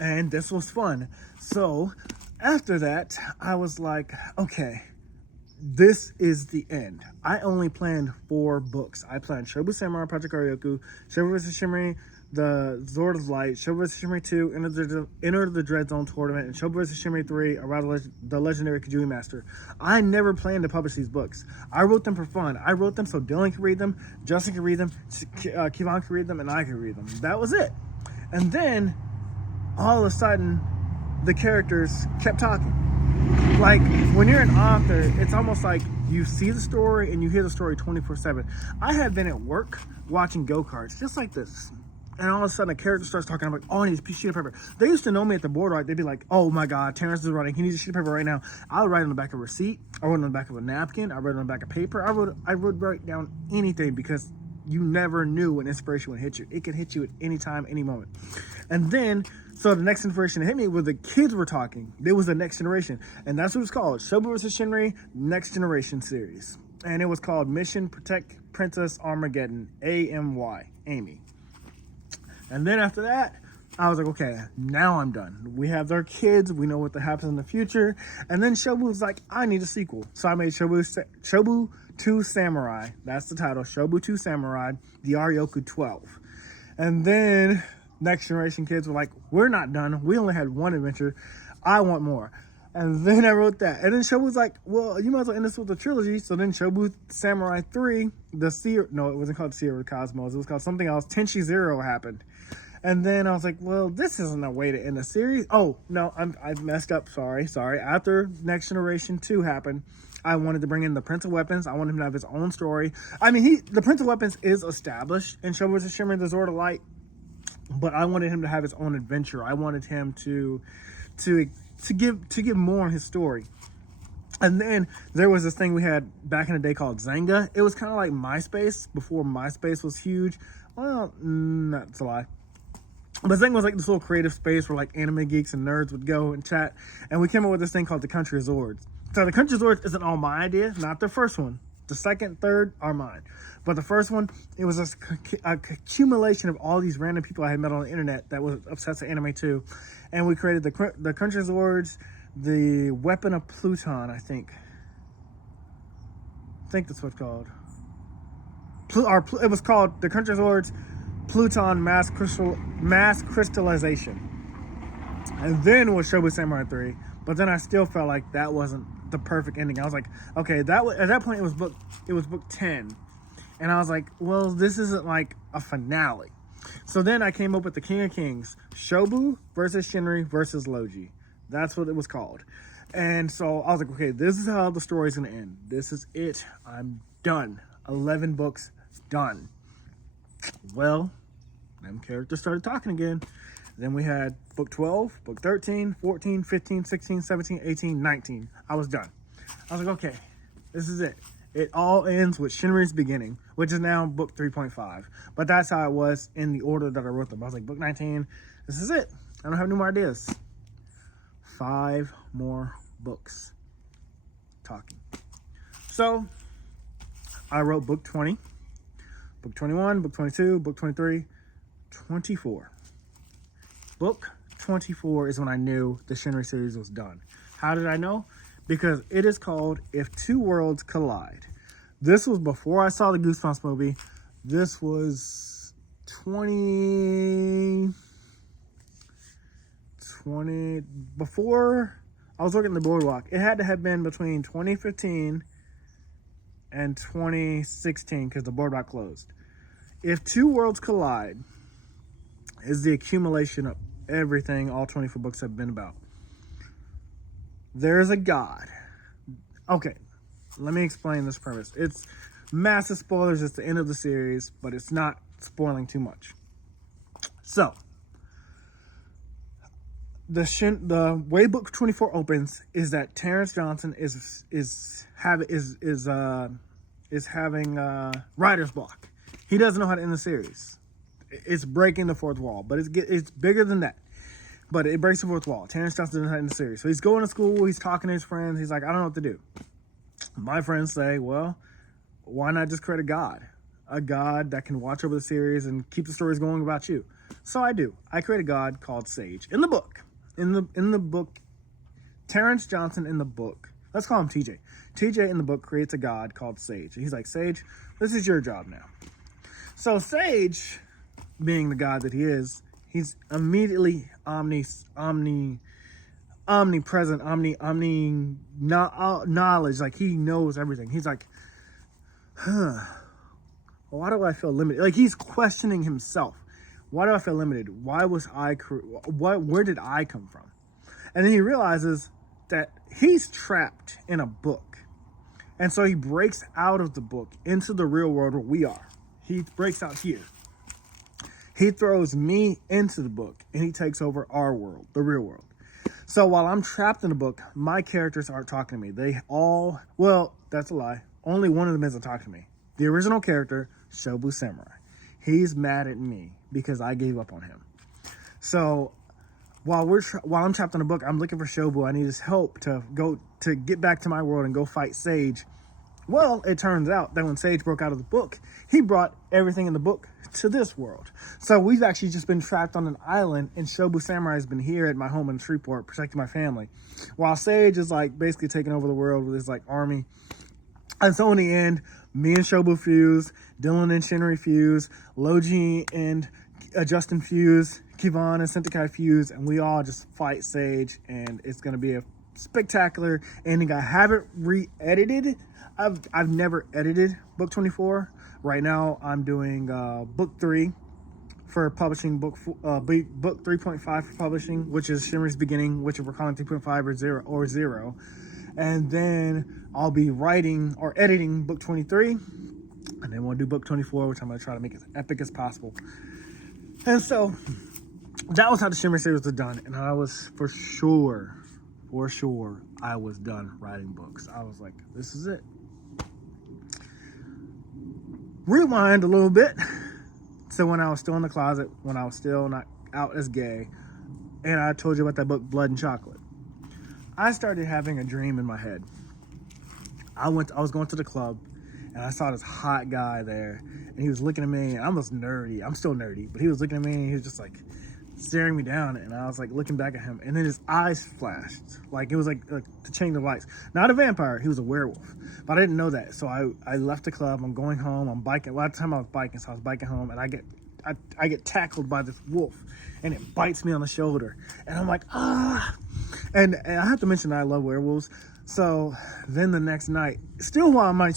And this was fun. So after that, I was like, okay, this is the end. I only planned 4 books. I planned Shobu Samurai Project Aryoku, Shobu vs. Shinry, The Sword of Light, Shobu vs. Shinry 2, Enter the Dread Zone Tournament, and Shobu vs. Shinry 3, Around the Legendary Kajui Master. I never planned to publish these books. I wrote them for fun. I wrote them so Dylan could read them, Justin could read them, Kevon could read them, and I could read them. That was it. And then, all of a sudden, the characters kept talking. Like, when you're an author, it's almost like you see the story and you hear the story 24/7. I had been at work watching go-karts, just like this. And all of a sudden, a character starts talking. I'm like, oh, I need a sheet of paper. They used to know me at the board, right? They'd be like, oh my God, Terrence is running. He needs a sheet of paper right now. I would write on the back of a receipt. I wrote on the back of a napkin. I wrote on the back of paper. I would write down anything because you never knew when inspiration would hit you. It could hit you at any time, any moment. And then, so the next inspiration that hit me was the kids were talking. There was the next generation. And that's what it's called. Shobu vs. Shinry Next Generation series. And it was called Mission Protect Princess Armageddon, AMY, Amy. And then after that, I was like, okay, now I'm done. We have their kids. We know what happens in the future. And then Shobu was like, I need a sequel. So I made Shobu 2 Samurai. That's the title. Shobu 2 Samurai, the Aryoku 12. And then Next Generation kids were like, we're not done. We only had 1 adventure. I want more. And then I wrote that. And then Shobu was like, well, you might as well end this with a trilogy. So then Shobu Samurai 3, it wasn't called Seer of the Cosmos. It was called something else. Tenshi Zero happened. And then I was like, well, this isn't a way to end a series. Oh, no, I messed up. Sorry. After Next Generation 2 happened, I wanted to bring in the Prince of Weapons. I wanted him to have his own story. I mean, the Prince of Weapons is established in Shobu vs. Shinry, the Sword of Light, but I wanted him to have his own adventure. I wanted him to give more on his story. And then there was this thing we had back in the day called Zanga. It was kind of like MySpace before MySpace was huge. Well, that's a lie. But Zanga was like this little creative space where like anime geeks and nerds would go and chat. And we came up with this thing called the Country of Zords. So the Country of Zords isn't all my idea, not the first one. The second, third are mine. But the first one, it was a accumulation of all these random people I had met on the internet that was obsessed with anime too. And we created the Country of Zords, the Weapon of Pluton, I think that's what it's called. It was called the Country of Zords, Pluton Mass Crystallization. And then was Shobu Samurai 3. But then I still felt like that wasn't the perfect ending. I was like, okay, at that point it was book 10. And I was like, well, this isn't like a finale. So then I came up with the King of Kings, Shobu versus Shinry versus Logi. That's what it was called. And so I was like, okay, this is how the story's gonna end. This is it. I'm done. 11 books, done. Well, them characters started talking again. Then we had book 12, book 13, 14, 15, 16, 17, 18, 19. I was done. I was like, okay, this is it. It all ends with Shinry's beginning, which is now book 3.5. But that's how it was in the order that I wrote them. I was like, book 19, this is it. I don't have any more ideas. 5 more books talking. So I wrote book 20, book 21, book 22, book 23, 24. Book 24 is when I knew the Shinry series was done. How did I know? Because it is called If Two Worlds Collide. This was before I saw the Goosebumps movie. This was 20, before I was working the boardwalk. It had to have been between 2015 and 2016 because the boardwalk closed. If Two Worlds Collide is the accumulation of everything all 24 books have been about. There's a god. Okay, let me explain this premise. It's massive spoilers. It's the end of the series, but it's not spoiling too much. So, the way book 24 opens is that Terrence Johnson is having writer's block. He doesn't know how to end the series. It's breaking the fourth wall, but it's bigger than that. But it breaks the fourth wall. Terrence Johnson doesn't know how to end the series. So he's going to school. He's talking to his friends. He's like, I don't know what to do. My friends say, well, why not just create a god? A god that can watch over the series and keep the stories going about you. So I do. I create a god called Sage in the book. In the book, Terrence Johnson in the book. Let's call him TJ. TJ in the book creates a god called Sage. He's like, Sage, this is your job now. So Sage, being the god that he is, he's immediately omnipresent, knowledge. Like, he knows everything. He's like, why do I feel limited? Like, he's questioning himself. Why do I feel limited? Why was where did I come from? And then he realizes that he's trapped in a book. And so he breaks out of the book into the real world where we are. He breaks out here. He throws me into the book and he takes over our world, the real world. So while I'm trapped in the book, my characters aren't talking to me. Well, that's a lie. Only one of them isn't talking to me. The original character, Shobu Samurai. He's mad at me because I gave up on him. So while I'm trapped in a book, I'm looking for Shobu. I need his help to get back to my world and go fight Sage. Well, it turns out that when Sage broke out of the book, he brought everything in the book to this world. So we've actually just been trapped on an island, and Shobu Samurai has been here at my home in Shreveport protecting my family, while Sage is like basically taking over the world with his like army. And so in the end, me and Shobu fuse, Dylan and Shinry fuse, Logi and Justin fuse, Kivon and Sentai fuse, and we all just fight Sage, and it's going to be a spectacular ending. I haven't re-edited. I've never edited book 24. Right now I'm doing book 3 for publishing, book 3.5 for publishing, which is Shinry's beginning, which we're calling 3.5 or 0. And then I'll be writing or editing book 23, and then we'll do book 24, which I'm going to try to make as epic as possible. And so that was how the Shinry series was done, and I was for sure I was done writing books. I was like, this is it. Rewind a little bit. So when I was still in the closet, when I was still not out as gay, and I told you about that book, Blood and Chocolate, I started having a dream in my head. I was going to the club, and I saw this hot guy there, and he was looking at me, and I was nerdy. I'm still nerdy, but he was looking at me, and he was just like staring me down, and I was like looking back at him, and then his eyes flashed. Like, it was like the chain of lights. Not a vampire, he was a werewolf, but I didn't know that. So I left the club. I'm going home. I'm biking. Well, at the time I was biking, so I was biking home, and I get tackled by this wolf, and it bites me on the shoulder, and I'm like, ah. And I have to mention that I love werewolves. So then the next night, still while I might